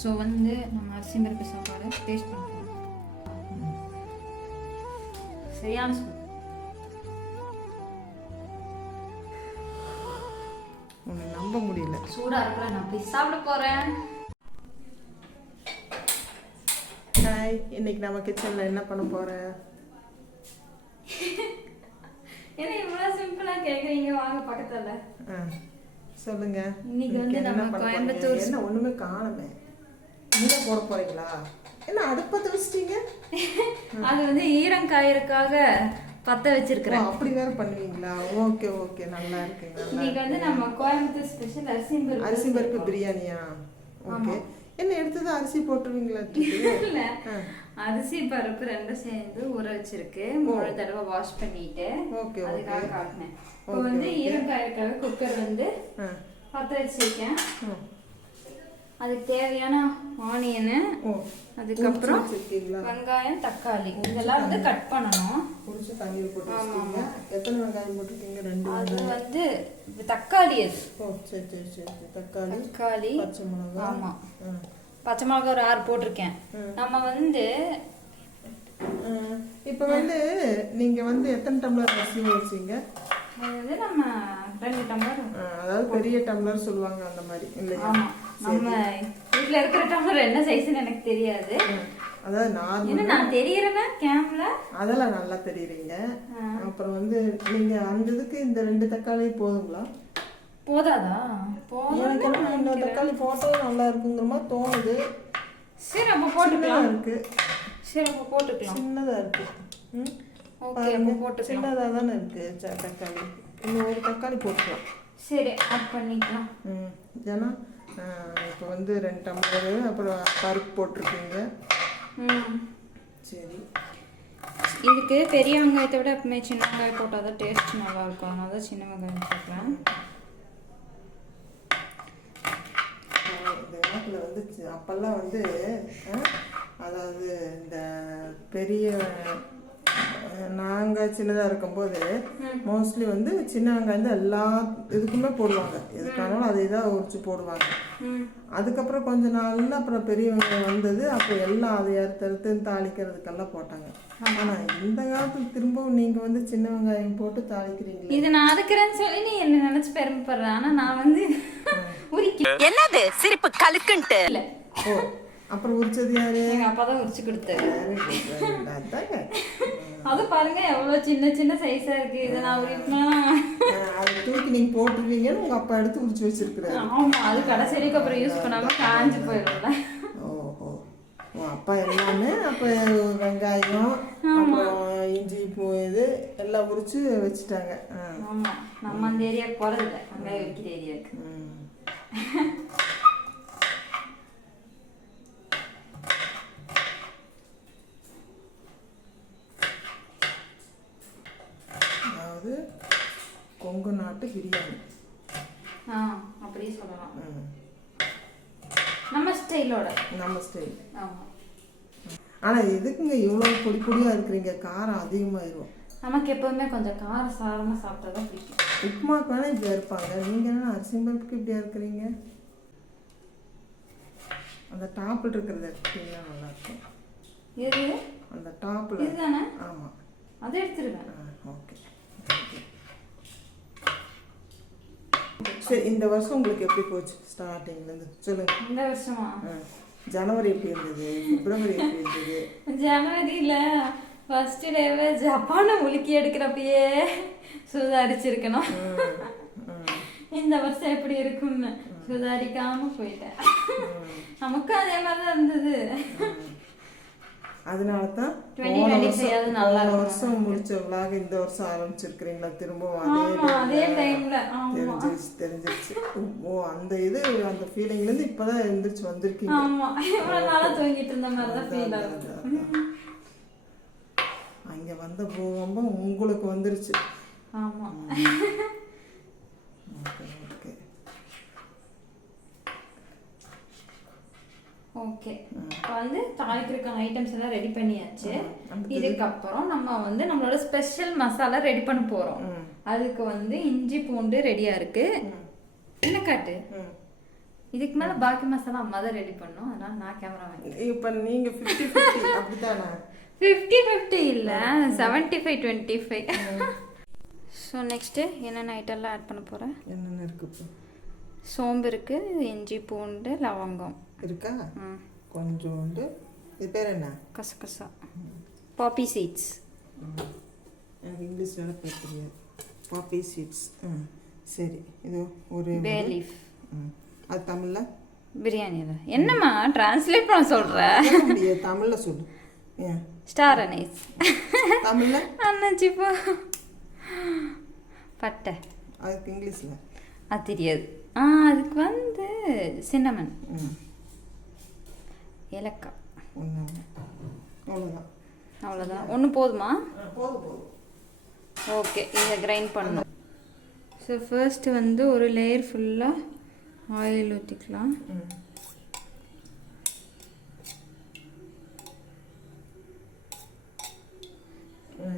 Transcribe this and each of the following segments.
So வந்து நம்ம அரிசி பருப்பு சாப்பாடு டேஸ்ட் பண்ணுறோம் சரியான உன்னை நம்ப முடியல. சூடாக இருக்கல நான் போய் சாப்பிட போகிறேன் ஹாய் இன்னைக்கு நம்ம கிச்சனில் என்ன பண்ண போற? ஏன்னா இவ்வளோ சிம்பிளாக கேட்குறீங்க வாங்க பக்கத்தில். ஆ சொல்லுங்க. இன்னைக்கு வந்து நம்ம? கோயம்புத்தூர் என்ன ஒண்ணுமே காணுமே. நீங்க போட போறீங்களா? என்ன அடுப்பத்தை வச்சிட்டீங்க அது வந்து ஈரம் காயறதுக்காக பற்ற ஓ, வச்சிருக்கிறேன். அப்படி வேற பண்ணுவீங்களா? ஓகே ஓகே நல்லா நல்லா இன்னைக்கு வந்து நம்ம கோயம்புத்தூர் ஸ்பெஷல் அரிசி பருப்பு அரிசி பருப்பு பிரியாணியா? ஓகே. என்ன எடுத்தது அரிசி போட்டுருவீங்களா இல்ல. அரிசி பருப்பு ரெண்டும் சேர்ந்து ஊற வச்சிருக்கு. மூணு தடவை வாஷ் பண்ணிட்டு ஓகே அதுக்காக காட்டினேன். இப்போ வந்து ஈரம் காயறதுக்காக குக்கர் வந்து பற்ற வச்சிருக்கேன். அதுக்கு தேவையான ஆனியனு ஓ அதுக்கப்புறம் வெங்காயம் தக்காளி. இதெல்லாம் வந்து கட் பண்ணணும். புடிச்சு தண்ணியில் போட்டு வச்சிருக்கீங்க எத்தனை வெங்காயம் போட்டிருக்கீங்க? ரெண்டு அது வந்து தக்காளி அது. ஓ சரி சரி சரி. தக்காளி தக்காளி. பச்சை மிளகா. ஆமா. ஆ. பச்சை மிளகா ஒரு ஆறு போட்டிருக்கேன். நம்ம வந்து. இப்ப வந்து நீங்க வந்து எத்தனை டம்ளர் அரிசி வச்சீங்க? வந்து நம்ம ரெண்டு டம்ளர் அதாவது பெரிய டம்ளர் சொல்லுவாங்க அந்த மாதிரி. இல்லையா? நம்ம வீட்ல இருக்கிற டம்ளர் என்ன சைஸ்னு எனக்கு தெரியாது. அதாவது நார்மல் என்ன நான் தெரியறேன்னா கேம்ல அதெல்லாம் நல்லா தெரியுறீங்க. அப்புறம் வந்து நீங்க அந்த இதுக்கு இந்த ரெண்டு தக்காளி போதுங்களா? போதாதா? எனக்கு இன்னொரு தக்காளி போட்டாலும் நல்லா இருக்குங்கிற மாதிரி தோணுது. சரி அப்ப போட்டுக்கலாம் இருக்கு. சரி அப்ப போட்டுக்கலாம். சின்னதா இருக்கு. ம்? ஓகே அப்ப போட்டுக்கலாம். சின்னதா தானே இருக்கு. ச- தக்காளி. இன்னும் ஒரு தக்காளி போட்டுக்கலாம். சரி ஆட் பண்ணிக்கலாம். ம் ஏன்னா இப்போ வந்து ரெண்டு டம்ளரு அப்புறம் பருப்பு போட்டிருக்கீங்க. ம். சரி. இதுக்கு பெரிய வெங்காயத்தை விட எப்பவுமே சின்ன வெங்காயம் போட்டால் தான் டேஸ்ட் நல்லா இருக்கும் அதனால தான் சின்ன வெங்காயம் போடுறேன் இந்த காலத்தில் வந்து அப்பெல்லாம் வந்து அதாவது இந்த பெரிய நாங்கள் சின்னதாக இருக்கும்போது மோஸ்ட்லி வந்து சின்ன வெங்காயம் தான் எல்லா இதுக்குமே போடுவாங்க. எதுக்கானாலும் அதை இதாக உரிச்சு போடுவாங்க. அதுக்கப்புறம் கொஞ்ச நாள்ல அப்புறம் பெரிய வெங்காயம் வந்தது. அப்போ எல்லாம் அதை அறுத்து அறுத்து தாளிக்கிறதுக்கெல்லாம் போட்டாங்க. ஆனால் இந்த காலத்துல திரும்பவும் நீங்கள் வந்து சின்ன வெங்காயம் போட்டு தாளிக்கிறீங்களே. இது நான் அதுக்குறேன்னு சொல்லி நீ என்ன நினைச்சு பெருமைப்படுறேன் ஆனா நான் வந்து உரிக்க என்னது? சிரிப்பு கலுக்குன்ட்டு இல்ல. ஓ அப்புறம் உரிச்சது யாரு? எங்க அப்பா தான் உரிச்சு கொடுத்தாரு. அதாங்க அது பாருங்க எவ்வளவு சின்ன சின்ன சைஸா இருக்கு. இதை நான் அதை தூக்கி நீங்க போட்டுருவீங்கன்னு உங்க அப்பா எடுத்து உரிச்சு வச்சிருக்கிறாரு. ஆமா அது கடைசி வரைக்கும் அப்புறம் யூஸ் பண்ணாம காஞ்சு போயிடும்ல. ஓஹோ. அப்பா எல்லாமே அப்போ வெங்காயம் அப்புறம் இஞ்சி பூ இது எல்லாம் உரிச்சு வச்சுட்டாங்க. ஆ. ஆமா நம்ம அந்த ஏரியாவுக்கு போறதில்ல. வெங்காயம் விற்கிற ஏரியாவுக்கு ம். அதாவது நாட்டு பிரியாணி. ஆ அப்படியே சொல்லலாம். நம்ம ஸ்டைலோட. நம்ம ஸ்டைல். ஆமா. ஆனால் எதுக்குங்க இவ்வளோ பொடி பொடியாக இருக்கிறீங்க? காரம் அதிகமாயிரும். நமக்கு எப்பவுமே கொஞ்சம் கார சாரமா சாப்பிட்டா தான் பிடிக்கும். உப்புமாக்கு வேணா இப்படியா இருப்பாங்க. நீங்கள் என்ன அரிசி பருப்புக்கு இப்படியா இருக்கிறீங்க? அந்த டாப்பில் இருக்கிறத எடுத்தீங்கன்னா நல்லா இருக்கும். எது? அந்த டாப்பில். இதுதானே? ஆமாம் அதை எடுத்துருவேன். ஓகே. சரி இந்த வருஷம் உங்களுக்கு எப்படி போச்சு? ஸ்டார்டிங்லேருந்து சொல்லுங்க. இந்த வருஷமா. ஜனவரி எப்படி இருந்தது? பிப்ரவரி எப்படி இருந்தது? ஜனவரியில ஃபர்ஸ்ட் டேவே ஜப்பானை உலுக்கி எடுக்கிறப்பயே சுதாரிச்சிருக்கணும். இந்த வருஷம் எப்படி இருக்கும்னு சுதாரிக்காம போயிட்டேன். நமக்கும் அதே மாதிரி தான் இருந்தது அதனால தான் 2025 அது நல்லா போன வருஷம் முடிச்ச விழாக இந்த வருஷம் ஆரம்பிச்சிருக்கிறீங்களா? திரும்பவும் அதே தெரிஞ்சிருச்சு தெரிஞ்சிருச்சு. ஓ அந்த இது அந்த ஃபீலிங்ல இருந்து இப்பதான் எந்திரிச்சு வந்திருக்கீங்க. அங்க வந்த பூகம்பம் உங்களுக்கு வந்துருச்சு. ஆமா ஓகே ஓகே ஓகே இப்போ வந்து தாளிக்கிறதுக்கான ஐட்டம்ஸ் எல்லாம் ரெடி பண்ணியாச்சு? இதுக்கப்புறம் நம்ம வந்து நம்மளோட ஸ்பெஷல் மசாலா ரெடி பண்ண போறோம். ம். அதுக்கு வந்து இஞ்சி பூண்டு ரெடியா இருக்கு. என்ன காட்டு இதுக்கு மேலே பாக்கி மசாலா அம்மா தான் ரெடி பண்ணும். அதனால நான் கேமரா வாங்கி இப்போ நீங்கள் ஃபிஃப்டி ஃபிஃப்டி ஃபிஃப்டி ஃபிஃப்டி இல்லை. Seventy five twenty five so next என்னென்ன ஐட்டம்லாம் ஆட் பண்ண போகிறேன் என்னென்ன இருக்கு சோம்பு இருக்குது இஞ்சி பூண்டு லவங்கம். இருக்கா? ம் கொஞ்சோண்டு. இது பேர் என்ன? கசகசா பாப்பி சீட்ஸ் எனக்கு இங்கிலீஷ் வேலை பேர் தெரியாது. பாப்பி சீட்ஸ் ம். சரி. இது ஒரு பே லீஃப் ம். அது தமிழில்? பிரியாணியில் என்னம்மா டிரான்ஸ்லேட் பண்ண சொல்கிற தமிழில் சொல்லு. ஏன்? ஸ்டார் அனீஸ் தமிழில்? அண்ணாச்சிப்பா பட்டை. அதுக்கு இங்கிலீஷில். அது தெரியாது. ஆ அதுக்கு வந்து சின்னமன். ம். ஏலக்காய். அவ்வளோதான் அவ்வளோதான் ஒன்று போதுமா? ஓகே இதை கிரைண்ட் பண்ணணும். ஸோ ஃபர்ஸ்ட் வந்து ஒரு லேயர் ஃபுல்லாக ஆயில் ஊற்றிக்கலாம்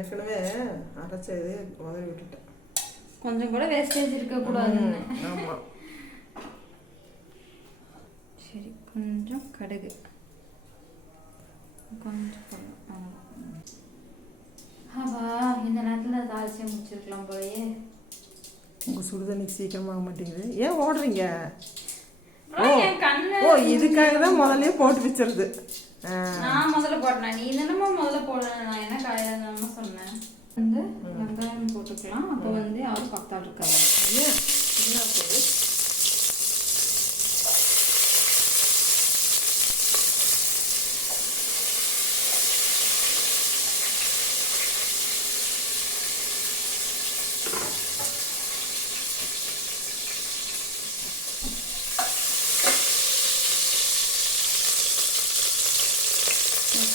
ஏற்கனவே அரைச்ச இது உதவி விட்டுட்டேன். கொஞ்சம் கூட வேஸ்டேஜ் இருக்கக்கூடாதுன்னு. ஆமாம் சரி கொஞ்சம் கடுகு. கொஞ்சம் போடணும். ஆவா இந்த நேரத்தில் தாளிச்சியம் முடிச்சிருக்கலாம் போலயே. உங்கள் சுடுதண்ணிக்கு சீக்கிரமாக மாட்டேங்குது. ஏன் ஓடுறீங்க? ஓ இதுக்காக தான் முதல்லயே போட்டு வச்சிருது. நான் முதல்ல போட்டேன்? நீ என்னமோ முதல்ல போடல. நான் என்ன காயாதமா சொன்னேன். வந்து வெங்காயம் போட்டுக்கலாம். அப்போ வந்து யாரும் பக்கத்தால் இருக்காது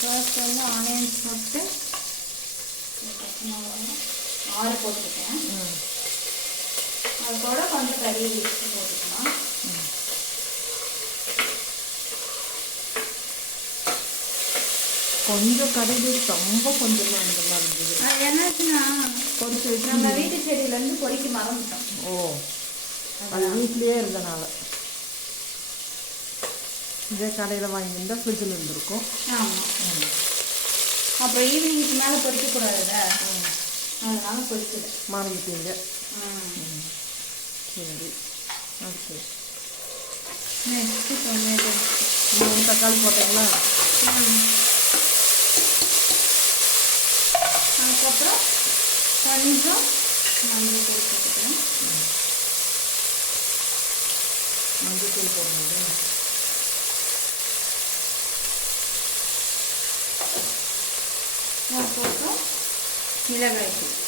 ஃபர்ஸ்ட் வந்து ஆனியன்ஸ் போட்டு ஆறு போட்டிருக்கேன். ம் அது கூட கொஞ்சம் கறி போட்டுக்கலாம். கொஞ்சம் கடுகு ரொம்ப கொஞ்சமாக இந்த மாதிரி இருந்தது. என்னாச்சுன்னா பொறிச்சு நம்ம வீட்டு செடியிலேருந்து பொறிக்க மறந்துட்டோம். ஓ அது வீட்லேயே இருந்தனால. இதே கடையில் வாங்கியிருந்தா ஃப்ரிட்ஜில் இருந்திருக்கும். அப்புறம் ஈவினிங்க்கு மேலே பொறிக்கக்கூடாதுல்ல? அதனால பொறிக்கல. மறந்துட்டீங்க. சரி. ஓகே. நெக்ஸ்ட்டு டொமேட்டோ மூணு தக்காளி போட்டீங்களா? அதுக்கப்புறம் கொஞ்சம் மஞ்சள் தூள் போட்டுக்கிறேன் மஞ்சள் தூள் போடுறது போட்டு மிளகாய் தூள்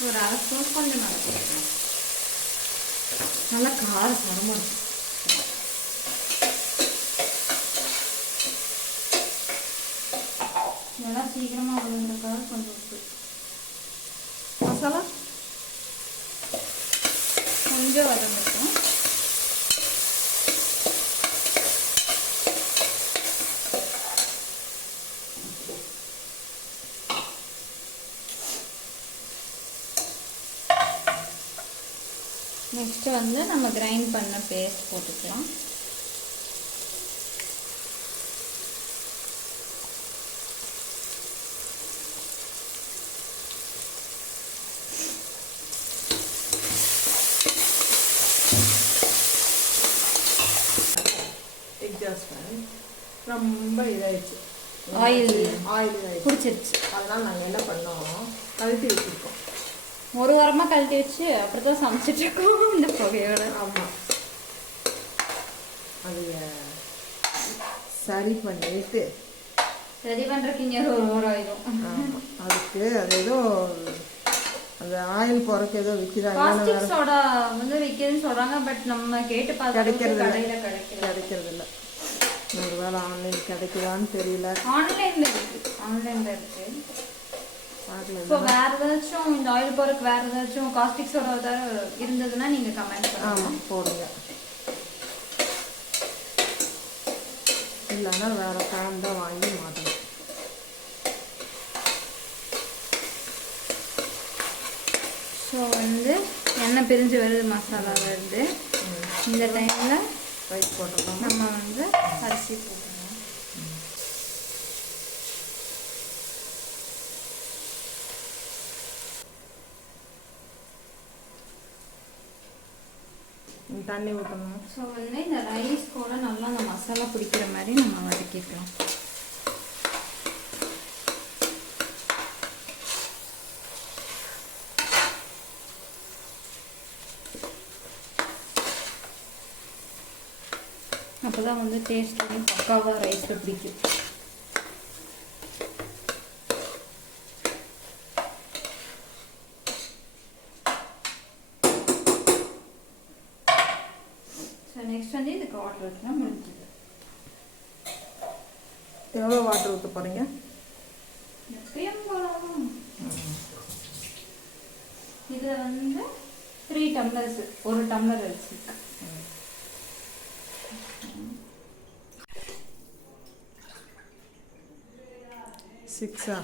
ஒரு அரை ஸ்பூன் கொஞ்சம் நல்லா போட்டுக்கலாம் நல்லா கார சரமாக இருக்கும் இதெல்லாம் சீக்கிரமாக விழுந்துருக்காக கொஞ்சம் உப்பு மசாலா கொஞ்சம் வதங்கட்டும் நெக்ஸ்ட்டு வந்து நம்ம கிரைண்ட் பண்ண பேஸ்ட் போட்டுக்கலாம். ரொம்ப இதாயிடுச்சு. ஆயில் ஆயில் பிடிச்சிருச்சு அதனால் நாங்கள் என்ன பண்ணோம் கழுத்தி வச்சுருக்கோம். ஒரு வாரமாக கழட்டி வச்சு அப்படி தான் சமைச்சிட்டு இருக்கோம் இந்த புகையோட. ஆமாம் அது சரி பண்ணிட்டு பண்ணுறதுக்கு இங்கே ஒரு வாரம் ஆயிடும் ஆமாம் அதுக்கு அது ஏதோ அந்த ஆயில் போறதுக்கு ஏதோ விற்கிறாங்க சோடா வந்து விற்கிதுன்னு சொல்றாங்க பட் நம்ம கேட்டு பார்த்தா கிடைக்கிறது இல்ல. கடையில் கிடைக்கிறது கிடைக்கிறது இல்லை. ஒரு வேளை ஆன்லைன் கிடைக்குதான்னு தெரியல. ஆன்லைன்ல இருக்கு. ஆன்லைன்ல இருக்கு. பார்க்கல இப்போ வேற ஏதாச்சும் இந்த ஆயில் போறதுக்கு வேற ஏதாச்சும் காஸ்டிக் சோடா ஏதாவது இருந்ததுன்னா நீங்க கமெண்ட் ஆமாம் போடுங்க. இல்லைன்னா வேற ஃபேன் தான் வாங்கி மாட்டணும் ஸோ ஸோ வந்து எண்ணெய் பிரிஞ்சு வருது மசாலா வருது இந்த டைமில் ரைஸ் போட்டுக்கலாம் நம்ம வந்து அரிசி போட்டுக்கலாம் தண்ணி ஊற்றணும் ஸோ வந்து இந்த ரைஸ் கூட நல்லா அந்த மசாலா பிடிக்கிற மாதிரி நம்ம வதக்கிக்கலாம். அப்போ தான் வந்து டேஸ்ட் வந்து பக்காவாக ரைஸில் பிடிக்கும். ஸோ நெக்ஸ்ட் வந்து இதுக்கு வாட்டர் ஊற்றினா முடிஞ்சது எவ்வளோ வாட்டர் ஊற்ற போகிறீங்க எப்பயும் போலாம் இதில் வந்து த்ரீ டம்ளர்ஸ் ஒரு டம்ளர் வச்சுருக்கேன் சிக்ஸா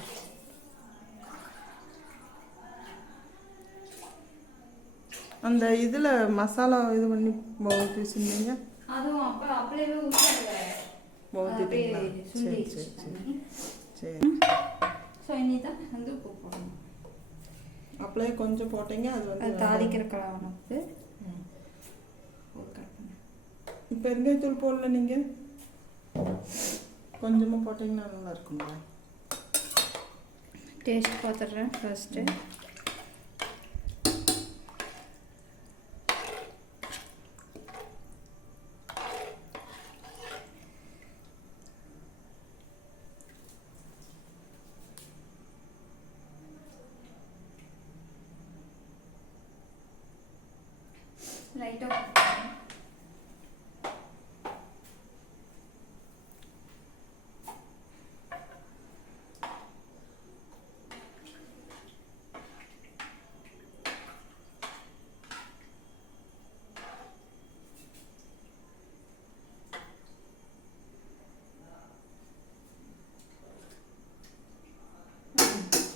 அந்த இதில் மசாலா இது பண்ணி ஊற்றி வச்சுருந்தீங்க அதுவும் அப்போ அப்படியே ஊற்றிட்டீங்களா சரி சரி சரி. சரி. ஸோ இனி தான் வந்து உப்பு போடணும். அப்படியே கொஞ்சம் போட்டீங்க அது வந்து தாளிக்கிற கலவனுக்கு இப்போ வெங்காயத்தூள் போடல நீங்கள் கொஞ்சமாக போட்டிங்கன்னா நல்லா இருக்குங்களா டேஸ்ட் பார்த்துட்றேன் ஃபர்ஸ்ட்டு லைட்டாக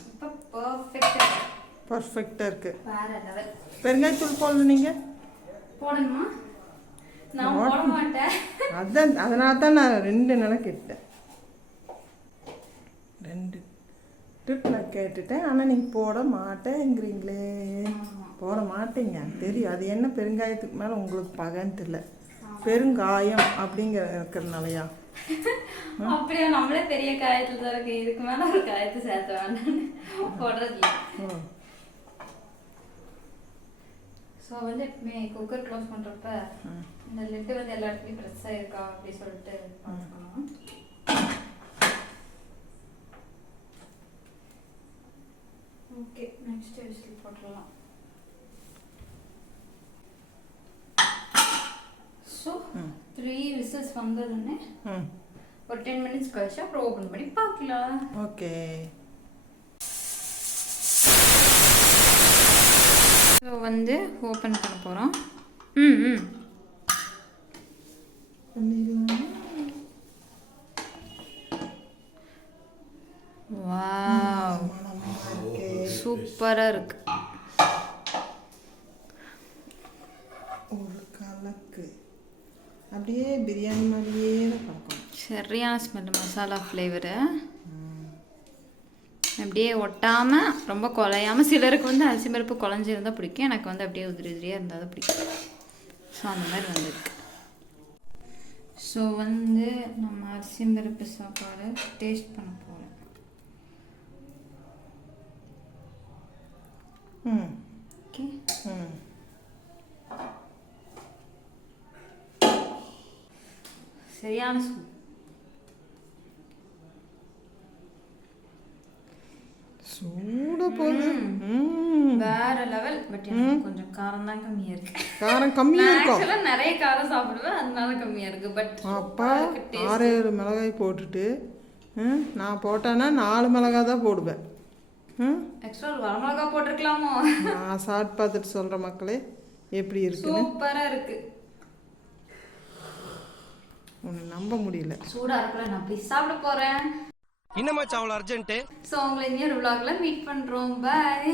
இப்போ பர்ஃபெக்டாக பர்ஃபெக்டாக இருக்குது பெருங்காயத்தூள் போடல நீங்கள் போடணுமா? நான் போட மாட்டேன். அதான் அதனால தான் நான் ரெண்டு நிலை கேட்டேன். ரெண்டு. ட்ரிப் நான் கேட்டுட்டேன் ஆனால் நீங்கள் போட மாட்டேங்கிறீங்களே. போட மாட்டீங்க. தெரியும். அது என்ன பெருங்காயத்துக்கு மேலே உங்களுக்கு பகன்ட்டு இல்லை பெருங்காயம் அப்படிங்கிற இருக்கிறனாலயா அப்படியே? நம்மளே பெரிய காயத்துல தான் இருக்கு இதுக்கு மேல ஒரு காயத்தை சேர்த்த வேண்டாம்னு. போடுறது ஸோ வந்து எப்பவுமே குக்கர் க்ளோஸ் பண்றப்ப இந்த லிட்டு வந்து எல்லா இடத்துலையும் ப்ரெஸ் ஆயிருக்கா அப்படி சொல்லிட்டு பார்த்துக்கணும் ஓகே நெக்ஸ்ட் விசில் போட்டுடலாம். ஸோ த்ரீ விசில்ஸ் வந்ததுன்னு ஒரு டென் மினிட்ஸ் கழிச்சு அப்புறம் ஓப்பன் பண்ணி பார்க்கலாம். ஓகே ஸோ வந்து ஓப்பன் பண்ண போகிறோம் ம் ம். வாவ். சூப்பராக இருக்கு. ஒரு கலக்கு. அப்படியே பிரியாணி மாதிரியே பார்க்கணும். சரியான ஸ்மெல் மசாலா ஃப்ளேவரு அப்படியே ஒட்டாமல் ரொம்ப குலையாமல் சிலருக்கு வந்து அரிசி பருப்பு குழஞ்சிருந்தா பிடிக்கும். எனக்கு வந்து அப்படியே உதிரி உதிரியாக இருந்தால் தான் பிடிக்கும். ஸோ அந்த மாதிரி வந்திருக்கு. ஸோ வந்து நம்ம அரிசி பருப்பு சாப்பாடு டேஸ்ட் பண்ண போகிறோம் ம். ஓகே ம். சரியான சூப் சூட போகுது. வேற லெவல் பட் கொஞ்சம் காரம் தான் கம்மியாக இருக்கு. காரம் கம்மியாக நான் இருக்கும் ஆக்சுவலாக நிறைய காரம் சாப்பிடுவேன் அதனால கம்மியாக இருக்கு பட் அப்பா ஆறு ஏழு மிளகாய் போட்டுட்டு நான் போட்டேன்னா நாலு மிளகாய் தான் போடுவேன். எக்ஸ்ட்ரா ஒரு வரமிளகா போட்டிருக்கலாமோ? நான் சாப்பிட்டு பார்த்துட்டு சொல்கிற மக்களே எப்படி இருக்குன்னு? சூப்பரா இருக்கு. உன்னை நம்ப முடியல. சூடா இருக்குல்ல நான் போய் சாப்பிட போறேன். என்னமாச்சு அவ்வளோ அர்ஜென்ட்டு ஸோ உங்களை இன்னொரு vlogல மீட் பண்றோம். பாய்